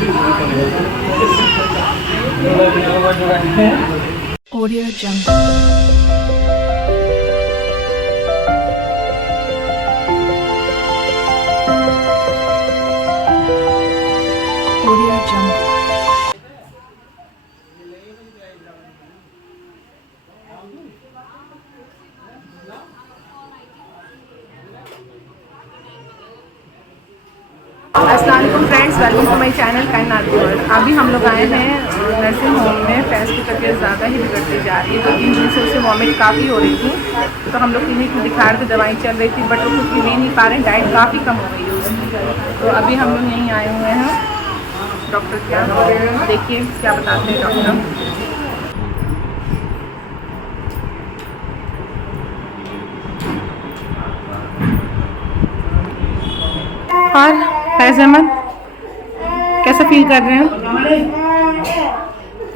Audio Jungle. Audio Jungle. अस्सलाम वालेकुम friends, welcome to my channel Kind Art World. अभी हम लोग आए हैं नर्सिंग होम में। फैज़ की तबीयत ज़्यादा ही बिगड़ती जा रही है, तो 3 दिन से उसे वॉमिट काफ़ी हो रही थी। तो हम लोग क्लिनिक में दिखा रहे थे, दवाई चल रही थी, बट वो कुछ भी ले नहीं पा रहे हैं। डाइट काफ़ी कम हो गई है उसकी। तो अभी हम लोग यहीं आए हुए हैं डॉक्टर क्या, देखिए क्या बताते हैं डॉक्टर। और फैज़ अहमद कैसा फील कर रहे हैं?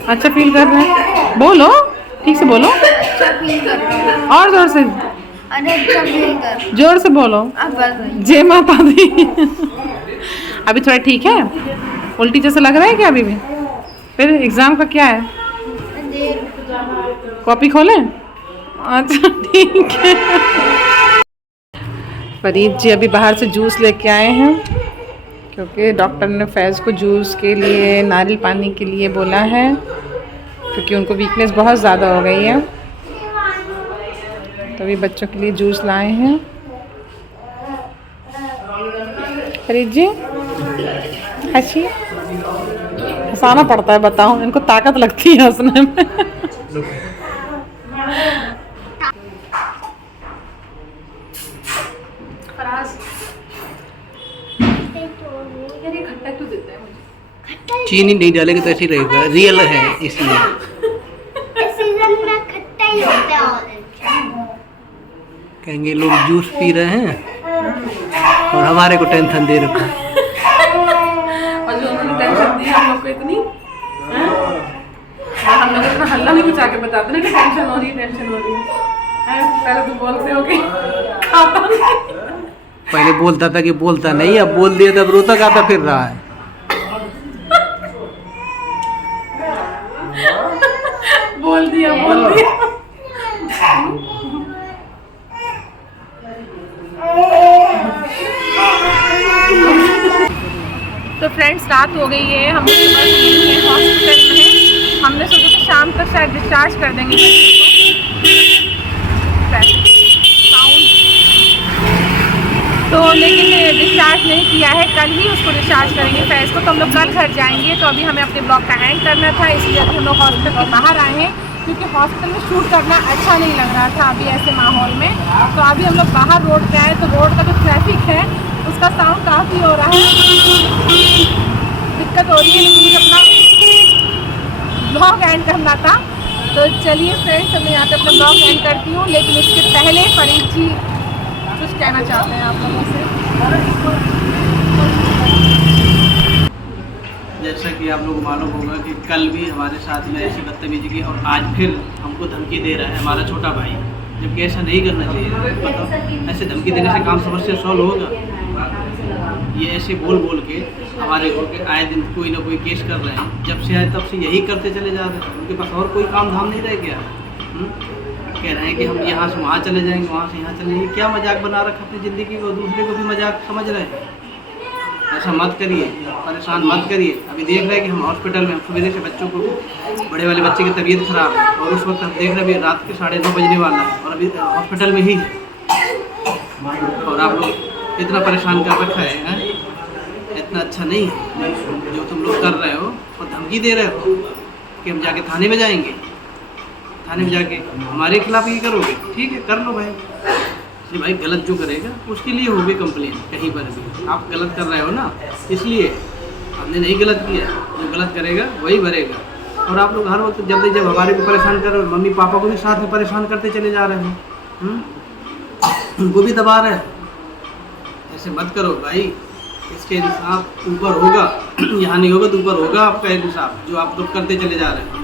अच्छा फील कर रहे हैं? बोलो, ठीक से बोलो। अच्छा फील कर रहा हूँ। और जोर से, अरे अच्छा फील कर, जोर से बोलो। अब बस जय माता दी। अभी थोड़ा ठीक है? उल्टी जैसा लग रहा है क्या अभी भी? फिर एग्ज़ाम का क्या है? कॉपी खोलें? अच्छा ठीक है। फरीद जी अभी बाहर से जूस लेके आए हैं, क्योंकि डॉक्टर ने फैज़ को जूस के लिए, नारियल पानी के लिए बोला है, क्योंकि उनको वीकनेस बहुत ज़्यादा हो गई है। तो अभी बच्चों के लिए जूस लाए हैं। फरीद जी हंसी, हंसाना पड़ता है, बताओ, इनको ताकत लगती है हंसने में। चीनी नहीं डालेंगे तो ऐसे ही रहेगा, रियल है इसलिए। इस सीजन में खट्टा ही होता है ऑरेंज। कहेंगे लोग जूस पी रहे हैं और हमारे को टेंशन दे रखा है। और जो उन्होंने टेंशन दी हम लोग को इतनी, हम लोग इतना हल्ला नहीं मचा के बताते ना कि टेंशन हो रही है, टेंशन हो रही है। पहले तो बोलते हो कि खाता नहीं। पहले बोलता था कि बोलता नहीं, अब बोल दिया तब रोता गाता फिर रहा है। बोल दिया, बोल दिया। तो फ्रेंड्स रात हो गई है, हम लोग सुबह से यहीं हैं हॉस्पिटल में। हमने सोचा कि शाम तक शायद डिस्चार्ज कर देंगे बच्चे को। साउंड तो लेकिन डिस्चार्ज नहीं किया है, कल ही उसको डिस्चार्ज करेंगे फैज़ को। तो हम लोग कल घर जाएंगे। तो अभी हमें अपने ब्लॉग का एंड करना था, इसलिए अभी हम लोग हॉस्पिटल के बाहर आए हैं, क्योंकि हॉस्पिटल में शूट करना अच्छा नहीं लग रहा था अभी ऐसे माहौल में। तो अभी हम लोग बाहर रोड पे आए, तो रोड का जो ट्रैफिक है उसका साउंड काफ़ी हो रहा है, दिक्कत हो रही है, लेकिन मुझे अपना ब्लॉग एंड करना था। तो चलिए फ्रेंड्स, मैं यहाँ पे अपना ब्लॉग एंड करती हूँ, लेकिन उसके पहले फरीद जी कुछ कहना चाहते हैं आप लोगों से। जैसा कि आप लोग को मालूम होगा कि कल भी हमारे साथ में ऐसी बदतमीजी की और आज फिर हमको धमकी दे रहा है हमारा छोटा भाई, जबकि ऐसा नहीं करना चाहिए। बताओ, ऐसे धमकी देने से काम समस्या सॉल्व होगा? ये ऐसे बोल बोल के हमारे को के आए दिन कोई ना कोई केस कर रहे हैं। जब से आए तब से यही करते चले जा रहे हैं, उनके पास और कोई काम धाम नहीं रह गया। कह रहे हैं कि हम यहाँ से वहाँ चले जाएंगे, वहाँ से यहाँ चले जाएंगे। क्या मजाक बना रखा अपनी ज़िंदगी को, दूसरे को भी मजाक समझ रहे हैं। ऐसा मत करिए, परेशान मत करिए। अभी देख रहे हैं कि हम हॉस्पिटल में, हम सुबह से बच्चों को, बड़े वाले बच्चे की तबीयत खराब है, और उस वक्त हम देख रहे हैं रात के 9:30 बजने वाला है और अभी हॉस्पिटल में ही है, और आप लोग इतना परेशान कर रखा है। इतना अच्छा नहीं है जो तुम लोग कर रहे हो, और धमकी दे रहे हो कि हम जाके थाने में जाएंगे, थाने में जाके हमारे खिलाफ ये करोगे। ठीक है, कर लो भाई। ये भाई गलत जो करेगा उसके लिए होगी कंप्लेन कहीं पर भी। आप गलत कर रहे हो ना, इसलिए हमने नहीं गलत किया। जो गलत करेगा वही भरेगा। और आप लोग हर वक्त जब हमारे को परेशान कर रहे हो, मम्मी पापा को भी साथ में परेशान करते चले जा रहे हो, उनको भी दबा रहे हो। ऐसे मत करो भाई, इसके इंसाफ ऊपर होगा। यहाँ नहीं होगा तो ऊपर होगा आपका इंसाफ, जो आप लोग करते चले जा रहे हैं।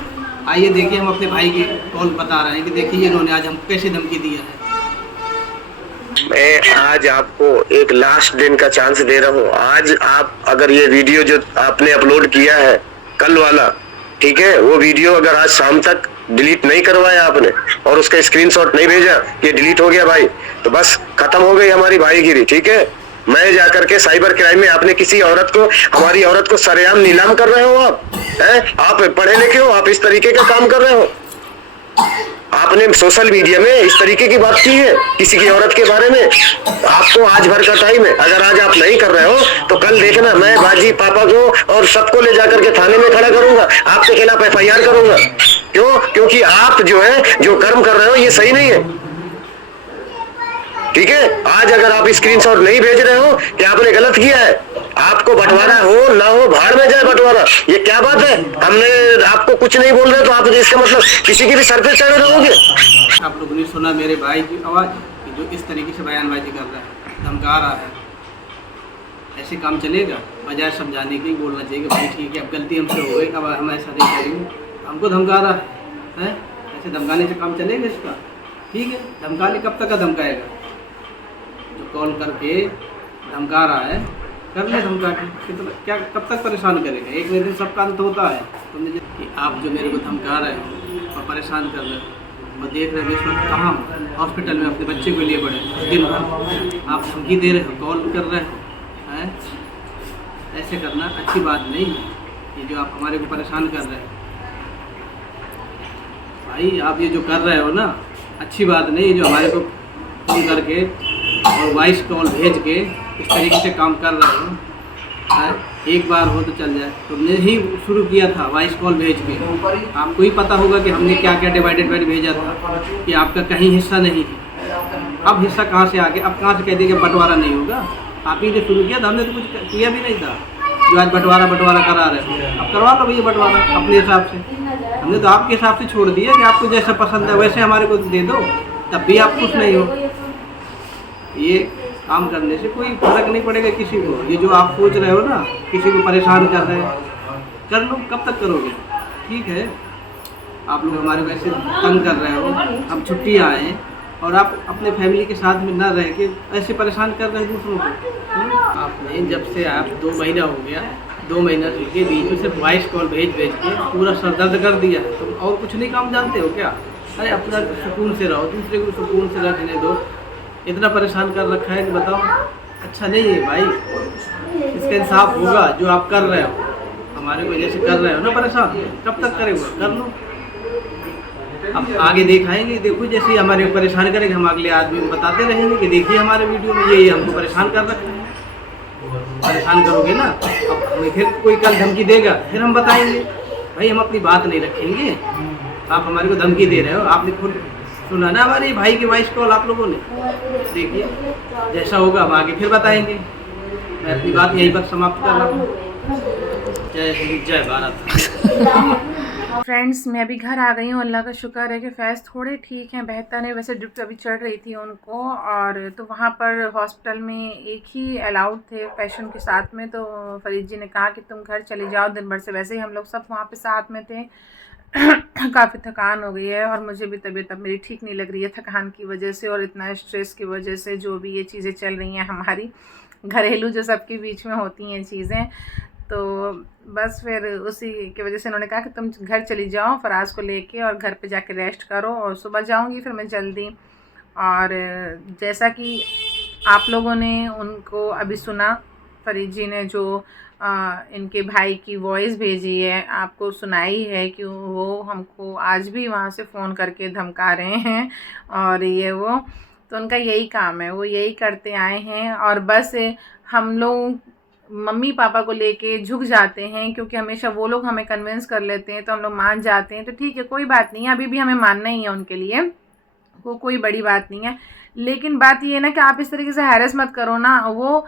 आइए देखिए, हम अपने भाई के कॉल बता रहे हैं कि देखिए इन्होंने आज हमको कैसे धमकी दिया है। मैं आज आपको एक लास्ट दिन का चांस दे रहा हूँ। आज आप अगर ये वीडियो जो आपने अपलोड किया है कल वाला, ठीक है, वो वीडियो अगर आज शाम तक डिलीट नहीं करवाया आपने और उसका स्क्रीनशॉट नहीं भेजा कि डिलीट हो गया भाई, तो बस खत्म हो गई हमारी भाईगिरी, ठीक है। मैं जाकर के साइबर क्राइम में आपने किसी औरत को, हमारी औरत को सरेआम नीलाम कर रहे हो आप, हैं? आप पढ़े लिखे हो, आप इस तरीके का काम कर रहे हो। आपने सोशल मीडिया में इस तरीके की बात की है किसी की औरत के बारे में। आपको आज भर का टाइम है, अगर आज आप नहीं कर रहे हो तो कल देखना, मैं बाजी पापा को और सबको ले जाकर के थाने में खड़ा करूंगा, आपके खिलाफ FIR करूंगा। क्यों? क्योंकि आप जो है, जो कर्म कर रहे हो ये सही नहीं है, ठीक है। आज अगर आप स्क्रीनशॉट नहीं भेज रहे हो कि आपने गलत किया है, आपको बंटवारा हो ना हो, भाड़ में जाए बंटवारा, ये क्या बात है। हमने आपको कुछ नहीं बोल रहे तो आप इसका मतलब किसी की भी सर पे चढ़े रहोगे। आप लोगों ने सुना मेरे भाई की आवाज़ कि जो इस तरीके से बयानबाजी कर रहा है, धमका रहा है, ऐसे काम चलेगा? बजाय समझाने के बोलना चाहिए कि भाई ठीक है अब गलती हमसे हो गई, अब हम ऐसा नहीं करेंगे। हमको धमका रहा है, ऐसे धमकाने से काम चलेगा इसका? ठीक है, धमका ले, कब तक का धमकाएगा? जो कॉल करके धमका रहा है कर ले धमका के, कितना क्या कब तक परेशान करेगा? एक दिन सबका अंत होता है। तुमने कि आप जो मेरे को धमका रहे हो और परेशान कर रहे हो, मैं देख रहे हो इस वक्त कहाँ हॉस्पिटल में अपने बच्चे को लिए पड़े, दिन भर आप धमकी दे रहे हो, कॉल कर रहे हो, हैं? ऐसे करना अच्छी बात नहीं है। ये जो आप हमारे को परेशान कर रहे हो भाई, आप ये जो कर रहे हो ना अच्छी बात नहीं। जो हमारे को फ़ोन करके और वॉइस कॉल भेज के इस तरीके से काम कर रहे हो, है? एक बार हो तो चल जाए। तुमने ही शुरू किया था वॉइस कॉल भेज के, आपको ही पता होगा कि हमने क्या क्या डिवाइडेड बाय भेजा था कि आपका कहीं हिस्सा नहीं है। अब हिस्सा कहाँ से आ गया? अब कहाँ से कह देंगे बंटवारा नहीं होगा? आप ही ने शुरू किया था, हमने तो कुछ किया भी नहीं था। जो आज बंटवारा करा रहे हो, अब करवा लो भैया बंटवारा अपने हिसाब से। हमने तो आपके हिसाब से छोड़ दिया कि आपको जैसा पसंद है वैसे हमारे को दे दो, तब भी आप खुश नहीं हो। ये काम करने से कोई फर्क नहीं पड़ेगा किसी को। ये जो आप सोच रहे हो ना किसी को परेशान कर रहे हैं, कर लो, कब तक करोगे? ठीक है, आप लोग हमारे वैसे तंग कर रहे हो, हम छुट्टी आए हैं और आप अपने फैमिली के साथ में ना रह के ऐसे परेशान कर रहे हैं दूसरों को। आपने जब से आप 2 महीना हो गया, 2 महीना के बीच में सिर्फ वॉइस कॉल भेज के पूरा सर दर्द कर दिया। तुम और कुछ नहीं काम जानते हो क्या? अरे अपना सुकून से रहो, दूसरे को सुकून से रखने दो। इतना परेशान कर रखा है कि बताओ, अच्छा नहीं है भाई। इसका इंसाफ होगा जो आप कर रहे हो, हमारे को जैसे कर रहे हो ना परेशान, कब तक करेगा? कर लो, अब आगे दिखाएंगे। देखो जैसे हमारे को परेशान करेंगे, हम अगले आदमी को बताते रहेंगे कि देखिए हमारे वीडियो में ये हमको परेशान कर रखा है। परेशान करोगे ना, अब हमें फिर कोई कल धमकी देगा, फिर हम बताएंगे भाई हम अपनी बात नहीं रखेंगे। आप हमारे को धमकी दे रहे हो, आपने खुद सुना ना हमारे भाई की वॉइस कॉल आप लोगों ने। देखिए जैसा होगा हम आगे फिर बताएंगे। मैं अपनी बात यहीं पर समाप्त कर रहा हूँ। जय हिंद, जय भारत। फ्रेंड्स मैं अभी घर आ गई हूँ। अल्लाह का शुक्र है कि फैज़ थोड़े ठीक हैं, बेहतर है। वैसे ड्रिप अभी चढ़ रही थी उनको, और तो वहाँ पर हॉस्पिटल में एक ही अलाउड थे पेशेंट के साथ में। तो फरीद जी ने कहा कि तुम घर चले जाओ, दिन भर से वैसे ही हम लोग सब वहाँ पे साथ में थे। काफ़ी थकान हो गई है और मुझे भी तबीयत अब मेरी ठीक नहीं लग रही है थकान की वजह से और इतना स्ट्रेस की वजह से। जो भी ये चीज़ें चल रही हैं हमारी घरेलू, जो सबके बीच में होती हैं चीज़ें, तो बस फिर उसी की वजह से उन्होंने कहा कि तुम घर चली जाओ फराज को लेके और घर पे जाके रेस्ट करो, और सुबह जाऊंगी फिर मैं जल्दी। और जैसा कि आप लोगों ने उनको अभी सुना, फरीद जी ने जो इनके भाई की वॉइस भेजी है, आपको सुनाई है कि वो हमको आज भी वहाँ से फ़ोन करके धमका रहे हैं और ये वो। तो उनका यही काम है, वो यही करते आए हैं। और बस हम लोग मम्मी पापा को लेके झुक जाते हैं, क्योंकि हमेशा वो लोग हमें कन्विंस कर लेते हैं तो हम लोग मान जाते हैं। तो ठीक है, कोई बात नहीं है, अभी भी हमें मानना ही है उनके लिए, वो कोई बड़ी बात नहीं है। लेकिन बात ये है ना कि आप इस तरीके से हैरेस मत करो ना। वो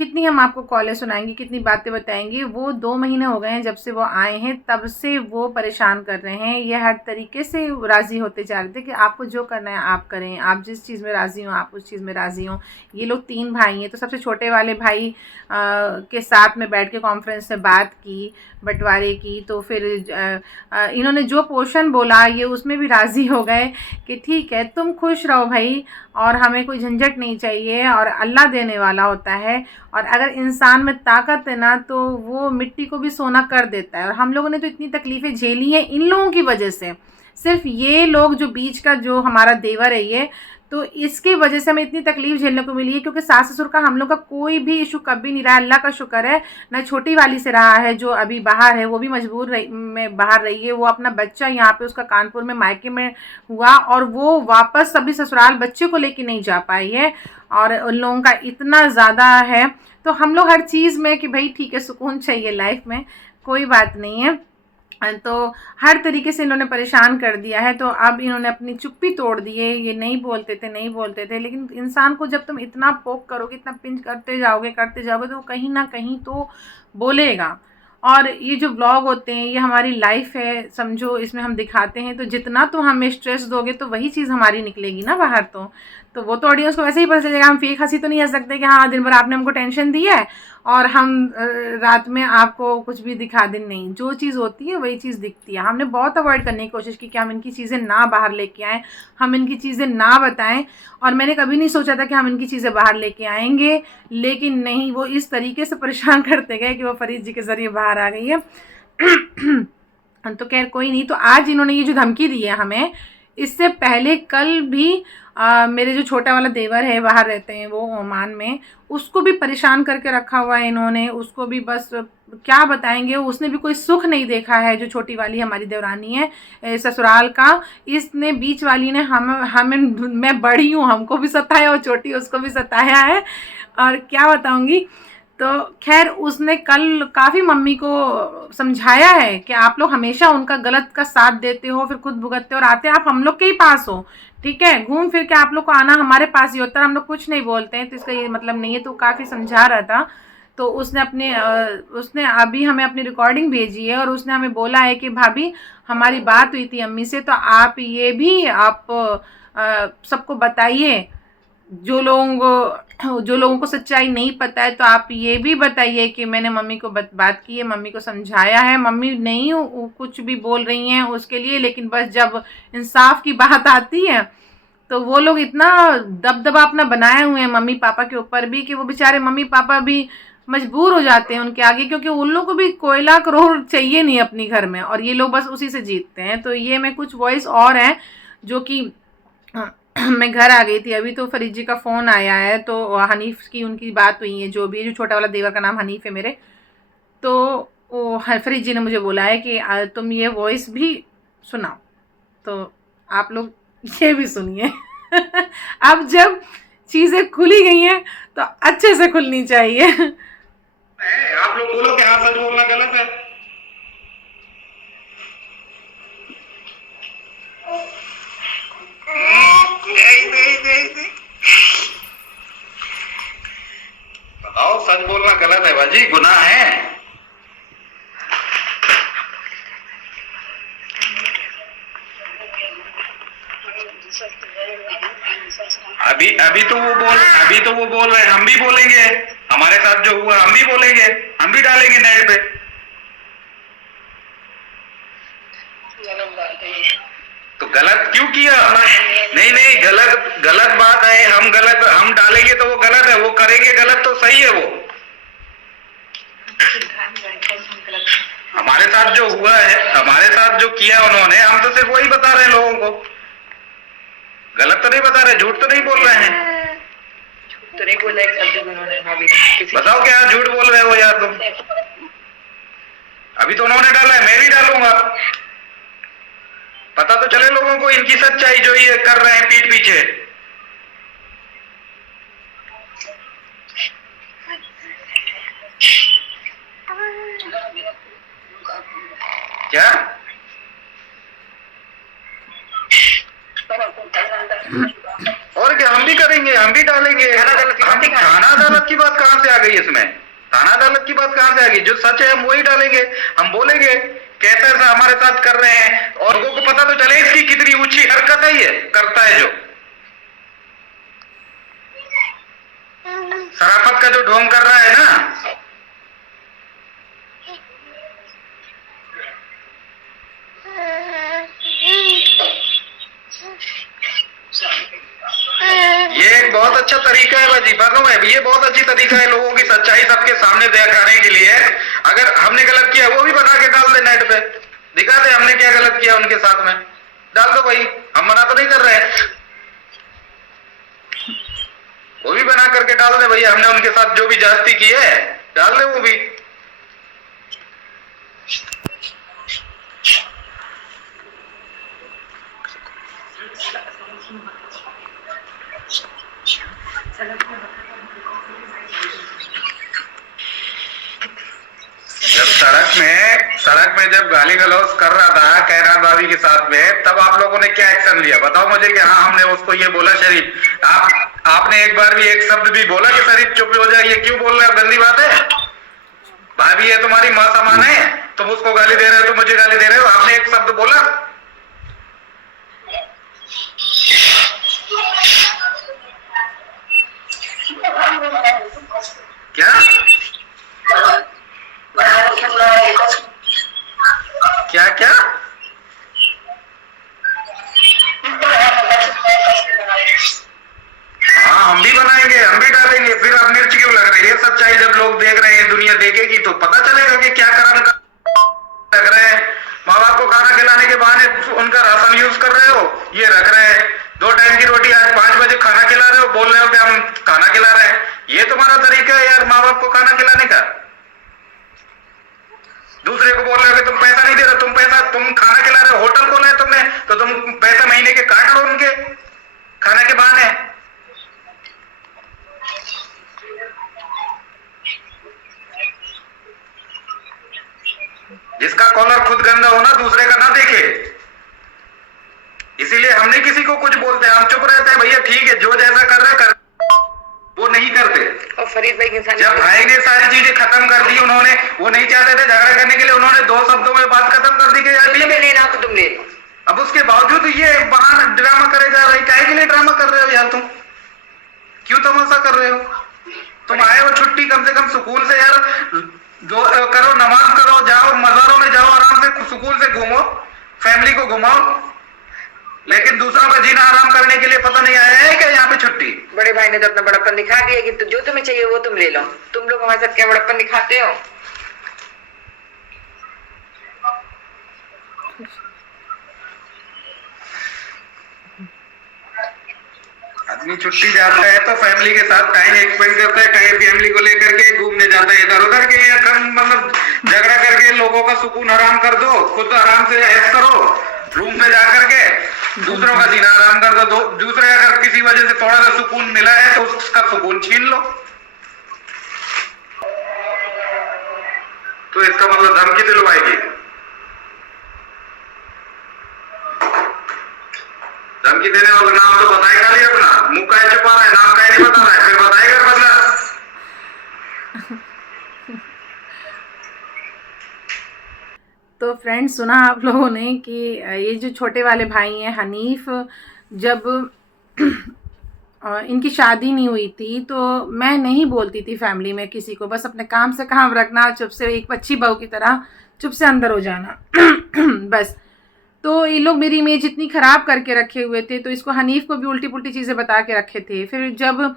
कितनी हम आपको कॉलें सुनाएंगे, कितनी बातें बताएंगे। वो 2 महीने हो गए हैं जब से वो आए हैं, तब से वो परेशान कर रहे हैं। ये हर तरीके से राज़ी होते जा रहे थे कि आपको जो करना है आप करें, आप जिस चीज़ में राज़ी हो आप उस चीज़ में राज़ी हो। ये लोग 3 भाई हैं, तो सबसे छोटे वाले भाई के साथ में बैठ के कॉन्फ्रेंस में बात की, बंटवारे की। तो फिर इन्होंने जो पोर्शन बोला ये उसमें भी राज़ी हो गए कि ठीक है तुम खुश रहो भाई, और हमें कोई झंझट नहीं चाहिए, और अल्लाह देने वाला होता है। और अगर इंसान में ताकत है ना तो वो मिट्टी को भी सोना कर देता है। और हम लोगों ने तो इतनी तकलीफ़ें झेली हैं इन लोगों की वजह से। सिर्फ ये लोग जो बीच का जो हमारा देवर है ये, तो इसकी वजह से हमें इतनी तकलीफ़ झेलने को मिली है, क्योंकि सास ससुर का हम लोग का कोई भी इशू कभी नहीं रहा। अल्लाह का शुक्र है। ना छोटी वाली से रहा है जो अभी बाहर है, वो भी मजबूर में बाहर रही है। वो अपना बच्चा यहाँ पे उसका कानपुर में मायके में हुआ, और वो वापस अभी ससुराल बच्चे को लेके नहीं जा पाई है। और उन लोगों का इतना ज़्यादा है, तो हम लोग हर चीज़ में कि भाई ठीक है सुकून चाहिए लाइफ में, कोई बात नहीं है। तो हर तरीके से इन्होंने परेशान कर दिया है। तो अब इन्होंने अपनी चुप्पी तोड़ दी है। ये नहीं बोलते थे, लेकिन इंसान को जब तुम इतना पोक करोगे, इतना पिंच करते जाओगे तो वो कहीं ना कहीं तो बोलेगा। और ये जो व्लॉग होते हैं ये हमारी लाइफ है समझो, इसमें हम दिखाते हैं। तो जितना तुम हमें स्ट्रेस दोगे तो वही चीज़ हमारी निकलेगी ना बाहर। तो वो तो ऑडियंस को वैसे ही पता चलेगा। हम फेक हंसी तो नहीं हंस सकते कि हाँ दिन भर आपने हमको टेंशन दी है और हम रात में आपको कुछ भी दिखा दें। नहीं, जो चीज़ होती है वही चीज़ दिखती है। हमने बहुत अवॉइड करने की कोशिश की कि हम इनकी चीज़ें ना बाहर लेके आएँ, हम इनकी चीज़ें ना बताएं। और मैंने कभी नहीं सोचा था कि हम इनकी चीज़ें बाहर लेके आएंगे, लेकिन नहीं, वो इस तरीके से परेशान करते गए कि वो फरीद जी के ज़रिए बाहर आ गई है। तो खैर कोई नहीं। तो आज इन्होंने ये जो धमकी दी है हमें, इससे पहले कल भी मेरे जो छोटा वाला देवर है बाहर रहते हैं वो ओमान में, उसको भी परेशान करके रखा हुआ है इन्होंने। उसको भी बस क्या बताएंगे, उसने भी कोई सुख नहीं देखा है। जो छोटी वाली हमारी देवरानी है ससुराल का, इसने बीच वाली ने हमें मैं बड़ी हूँ हमको भी सताया और छोटी उसको भी सताया है। और क्या बताऊँगी। तो खैर उसने कल काफ़ी मम्मी को समझाया है कि आप लोग हमेशा उनका गलत का साथ देते हो, फिर खुद भुगतते हो और आते आप हम लोग के ही पास हो। ठीक है, घूम फिर के आप लोग को आना हमारे पास ही होता है, हम लोग कुछ नहीं बोलते हैं। तो इसका ये मतलब नहीं है। तो काफ़ी समझा रहा था। तो उसने अभी हमें अपनी रिकॉर्डिंग भेजी है, और उसने हमें बोला है कि भाभी हमारी बात हुई थी अम्मी से, तो आप ये भी आप सबको बताइए। जो लोगों को सच्चाई नहीं पता है तो आप ये भी बताइए कि मैंने मम्मी को बात की है, मम्मी को समझाया है। मम्मी नहीं कुछ भी बोल रही हैं उसके लिए, लेकिन बस जब इंसाफ की बात आती है तो वो लोग इतना दबदबा अपना बनाए हुए हैं मम्मी पापा के ऊपर भी, कि वो बेचारे मम्मी पापा भी मजबूर हो जाते हैं उनके आगे, क्योंकि उन लोगों को भी कोयला करोड़ चाहिए नहीं अपनी घर में, और ये लोग बस उसी से जीतते हैं। तो ये मैं कुछ वॉइस और हैं जो कि मैं घर आ गई थी अभी, तो फरीद जी का फ़ोन आया है। तो हनीफ की उनकी बात हुई है, जो भी जो छोटा वाला देवर का नाम हनीफ है मेरे। तो वो फरीद जी ने मुझे बोला है कि तुम ये वॉइस भी सुनाओ, तो आप लोग ये भी सुनिए। अब जब चीज़ें खुली गई हैं तो अच्छे से खुलनी चाहिए। आप लोग बोलो कि हाँ सच बोलना गलत है। नहीं। बताओ सच बोलना गलत है बाजी, गुनाह है। अभी तो वो बोल रहे हैं, हम भी बोलेंगे। हमारे साथ जो हुआ हम भी बोलेंगे, हम भी डालेंगे नेट पे। तो गलत क्यों किया? नहीं, गलत बात है। हम डालेंगे तो वो गलत है, वो करेंगे गलत तो सही है। वो हमारे साथ जो हुआ है, हमारे साथ जो किया उन्होंने, हम तो सिर्फ वही बता रहे हैं लोगों को। गलत तो नहीं बता रहे, झूठ तो नहीं बोल रहे हैं। झूठ तो नहीं बोला है उन्होंने। बताओ क्या झूठ बोल रहे हो यार तुम? अभी तो उन्होंने डाला है, मैं भी डालूंगा। पता तो चले लोगों को इनकी सच्चाई जो ये कर रहे हैं पीठ पीछे। क्या? और क्या, हम भी करेंगे, हम भी डालेंगे। खाना गलत की बात कहाँ से आ गई इसमें? थाना अदालत की बात कहाँ से आ गई? जो सच है हम वही डालेंगे, हम बोलेंगे कैसे ऐसा हमारे साथ कर रहे हैं, और लोगों को पता तो चले इसकी कितनी ऊंची हरकत है, ये करता है जो शराफत का जो ढोंग कर रहा है ना। ये एक बहुत अच्छा तरीका है वजीफा में, ये बहुत अच्छी तरीका है लोगों की सच्चाई सबके सामने दिखाने के लिए। अगर हमने गलत किया वो भी बना के डाल दे, नेट पे दिखा दे हमने क्या गलत किया उनके साथ में, डाल दो भाई, हम मना तो नहीं कर रहे हैं, वो भी बना करके डाल दे भैया, हमने उनके साथ जो भी ज्यादती की है डाल दे वो भी। जब सड़क में जब गाली गलौज कर रहा था कैरात भाभी के साथ में, तब आप लोगों ने क्या एक्शन लिया बताओ मुझे कि हाँ हमने उसको ये बोला शरीफ, आपने एक बार भी एक शब्द भी बोला कि शरीफ चुप हो जाए, ये क्यों बोल रहे हो? गंदी बात है भाभी, ये तुम्हारी माँ समान है, तुम उसको गाली दे रहे हो, तुम मुझे गाली दे रहे हो, आपने एक शब्द बोला? क्या क्या क्या हाँ हम भी बनाएंगे, हम भी डालेंगे, फिर अब मिर्च क्यों लग रही है? सच्चाई जब लोग देख रहे हैं, दुनिया देखेगी तो पता चलेगा कि क्या कारण लग रहे हैं। माँ बाप को खाना खिलाने के बहाने उनका राशन यूज कर रहे हो, ये रख रहे हैं 2 टाइम की रोटी, आज 5 बजे खाना खिला रहे हो, बोल रहे हो कि हम खाना खिला रहे हैं, ये तुम्हारा तरीका है यार माँ बाप को खाना खिलाने का? दूसरे को बोल रहे हो कि तुम पैसा नहीं दे रहे, तुम खाना खिला रहे हो, होटल खोला है तुमने तो तुम पैसा महीने के काट लो उनके खाने के बहाने। जिसका कॉलर खुद गंदा होना दूसरे का ना देखे, इसीलिए हमने किसी को कुछ बोलते हैं, हम चुप रहते हैं भैया ठीक है जो जैसा कर रहे कर, वो नहीं करते। और फरीद भाई के साथ जब भाई ने सारी चीजें खत्म कर दी, उन्होंने वो नहीं चाहते थे झगड़ा करने के लिए, उन्होंने 2 शब्दों में बात खत्म कर दी कि यार ठीक है लेना तो तुम ले लो। अब उसके बावजूद ये बहाना ड्रामा करे जा रहे, काहे के लिए ड्रामा कर रहे हो यार? तुम क्यों तमाशा कर रहे हो? तुम आए हो छुट्टी, कम से कम सुकून से यार करो, नमाज करो, जाओ मज़ारों में जाओ, आराम से सुकून से घूमो, फैमिली को घुमाओ, लेकिन दूसरों का जीना आराम करने के लिए पता नहीं आया है क्या यहाँ पे छुट्टी? बड़े भाई ने तो अपना बड़प्पन दिखा दिया कि जो तुम्हें चाहिए वो तुम ले लो। तुम लोग हमारे साथ क्या बड़प्पन दिखाते हो? आदमी छुट्टी जाता है तो फैमिली के साथ टाइम एक्सपेंड करता है, कहीं फैमिली को लेकर के घूमने जाता है इधर उधर के, मतलब झगड़ा करके लोगों का सुकून हराम कर दो, खुद आराम से ऐश करो, रूम में जाकर के दूसरों का जीना आराम कर दो। दूसरे अगर किसी वजह से थोड़ा सा सुकून मिला है तो उसका सुकून छीन लो, तो इसका मतलब धमकी दिलवाएगी। धमकी देने वाला नाम तो बताएगा नहीं अपना, मुंह का छुपा रहा है, नाम का नहीं बता रहा है, फिर बताएगा बदला। तो फ्रेंड्स सुना आप लोगों ने कि ये जो छोटे वाले भाई हैं हनीफ, जब इनकी शादी नहीं हुई थी तो मैं नहीं बोलती थी फैमिली में किसी को, बस अपने काम से काम रखना, चुप से एक अच्छी बहू की तरह चुप से अंदर हो जाना बस। तो ये लोग मेरी इमेज इतनी ख़राब करके रखे हुए थे, तो इसको हनीफ को भी उल्टी पुल्टी चीज़ें बता के रखे थे। फिर जब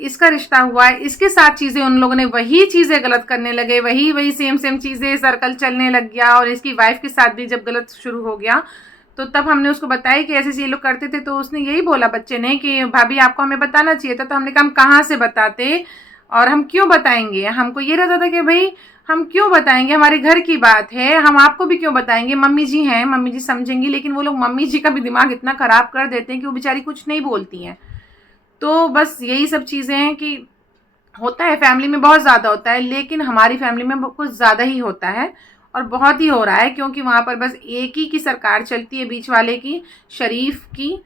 इसका रिश्ता हुआ, इसके साथ चीज़ें उन लोगों ने वही चीज़ें गलत करने लगे, वही सेम चीज़ें सर्कल चलने लग गया, और इसकी वाइफ के साथ भी जब गलत शुरू हो गया तो तब हमने उसको बताया कि ऐसे ये लोग करते थे। तो उसने यही बोला बच्चे ने कि भाभी आपको हमें बताना चाहिए था। तो हमने कहा हम कहाँ से बताते और हम क्यों बताएंगे, हमको ये रहता था कि भाई हम क्यों बताएंगे, हमारे घर की बात है, हम आपको भी क्यों बताएंगे, मम्मी जी हैं, मम्मी जी समझेंगी। लेकिन वो लोग मम्मी जी का भी दिमाग इतना ख़राब कर देते हैं कि वो बेचारी कुछ नहीं बोलती हैं। तो बस यही सब चीज़ें हैं कि होता है फैमिली में, बहुत ज़्यादा होता है, लेकिन हमारी फैमिली में कुछ ज़्यादा ही होता है और बहुत ही हो रहा है, क्योंकि वहाँ पर बस एक ही की सरकार चलती है, बीच वाले की, शरीफ की,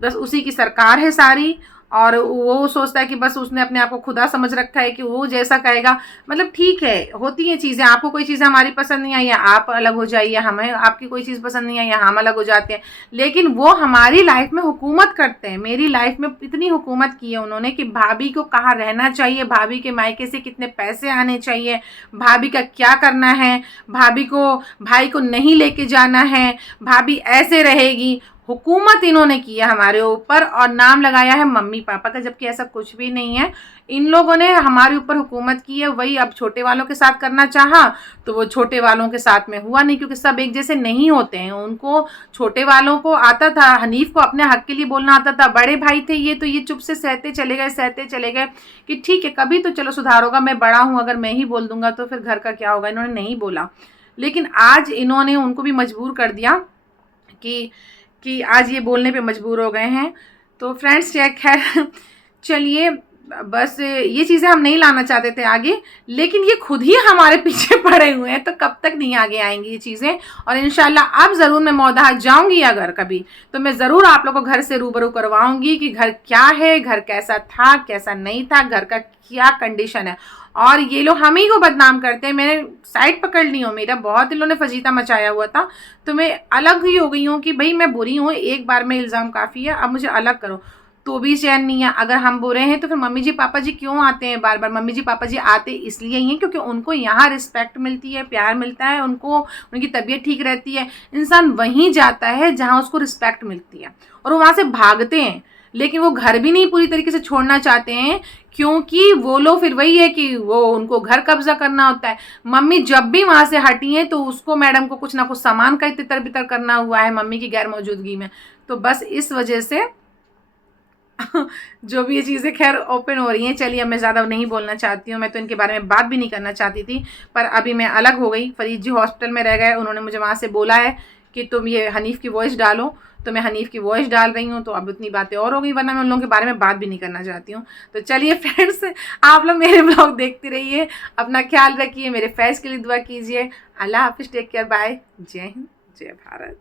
बस उसी की सरकार है सारी। और वो सोचता है कि बस उसने अपने आप को खुदा समझ रखा है कि वो जैसा कहेगा। मतलब ठीक है, होती हैं चीज़ें, आपको कोई चीज़ हमारी पसंद नहीं आई है आप अलग हो जाइए, हमें आपकी कोई चीज़ पसंद नहीं आई है हम अलग हो जाते हैं, लेकिन वो हमारी लाइफ में हुकूमत करते हैं। मेरी लाइफ में इतनी हुकूमत की है उन्होंने कि भाभी को कहाँ रहना चाहिए, भाभी के मायके से कितने पैसे आने चाहिए, भाभी का क्या करना है, भाभी को भाई को नहीं लेके जाना है, भाभी ऐसे रहेगी। हुकूमत इन्होंने की है हमारे ऊपर और नाम लगाया है मम्मी पापा का, जबकि ऐसा कुछ भी नहीं है। इन लोगों ने हमारे ऊपर हुकूमत की है। वही अब छोटे वालों के साथ करना चाहा तो वो छोटे वालों के साथ में हुआ नहीं, क्योंकि सब एक जैसे नहीं होते हैं। उनको छोटे वालों को आता था, हनीफ को अपने हक के लिए बोलना आता था, बड़े भाई थे ये तो ये चुप से सहते चले गए कि ठीक है कभी तो चलो सुधार होगा, मैं बड़ा हूँ, अगर मैं ही बोल दूंगा तो फिर घर का क्या होगा। इन्होंने नहीं बोला, लेकिन आज इन्होंने उनको भी मजबूर कर दिया कि आज ये बोलने पे मजबूर हो गए हैं। तो फ्रेंड्स खैर चलिए, बस ये चीज़ें हम नहीं लाना चाहते थे आगे, लेकिन ये खुद ही हमारे पीछे पड़े हुए हैं, तो कब तक नहीं आगे आएंगी ये चीज़ें। और इंशाल्लाह अब ज़रूर मैं मौदा जाऊंगी अगर कभी, तो मैं ज़रूर आप लोगों को घर से रूबरू करवाऊंगी कि घर क्या है, घर कैसा था कैसा नहीं था, घर का क्या कंडीशन है। और ये लोग हम ही को बदनाम करते हैं। मैंने साइड पकड़ ली हूँ, मेरा बहुत इन लोगों ने फजीता मचाया हुआ था, तो मैं अलग ही हो गई हूँ कि भाई मैं बुरी हूँ, एक बार में इल्ज़ाम काफ़ी है, अब मुझे अलग करो। तो भी चैन नहीं है। अगर हम बुरे हैं तो फिर मम्मी जी पापा जी क्यों आते हैं बार बार? मम्मी जी पापा जी आते इसलिए ही हैं क्योंकि उनको यहाँ रिस्पेक्ट मिलती है, प्यार मिलता है, उनको उनकी तबीयत ठीक रहती है। इंसान वहीं जाता है जहाँ उसको रिस्पेक्ट मिलती है और वो वहाँ से भागते हैं, लेकिन वो घर भी नहीं पूरी तरीके से छोड़ना चाहते हैं, क्योंकि वो लोग फिर वही है कि वो उनको घर कब्जा करना होता है। मम्मी जब भी वहाँ से हटी हैं तो उसको मैडम को कुछ ना कुछ सामान का तितर बितर करना हुआ है मम्मी की गैर मौजूदगी में। तो बस इस वजह से जो भी ये चीज़ें खैर ओपन हो रही हैं। चलिए अब मैं ज़्यादा नहीं बोलना चाहती हूँ, मैं तो इनके बारे में बात भी नहीं करना चाहती थी, पर अभी मैं अलग हो गई। फरीद जी हॉस्पिटल में रह गए, उन्होंने मुझे वहाँ से बोला है कि तुम ये हनीफ की वॉइस डालो, तो मैं हनीफ की वॉइस डाल रही हूँ। तो अब उतनी बातें और हो गई, वरना मैं उन लोगों के बारे में बात भी नहीं करना चाहती हूँ। तो चलिए फ्रेंड्स, आप लोग मेरे ब्लॉग देखते रहिए, अपना ख्याल रखिए, मेरे फैस के लिए दुआ कीजिए। अल्लाह हाफिज़, टेक केयर, बाय, जय हिंद, जय भारत।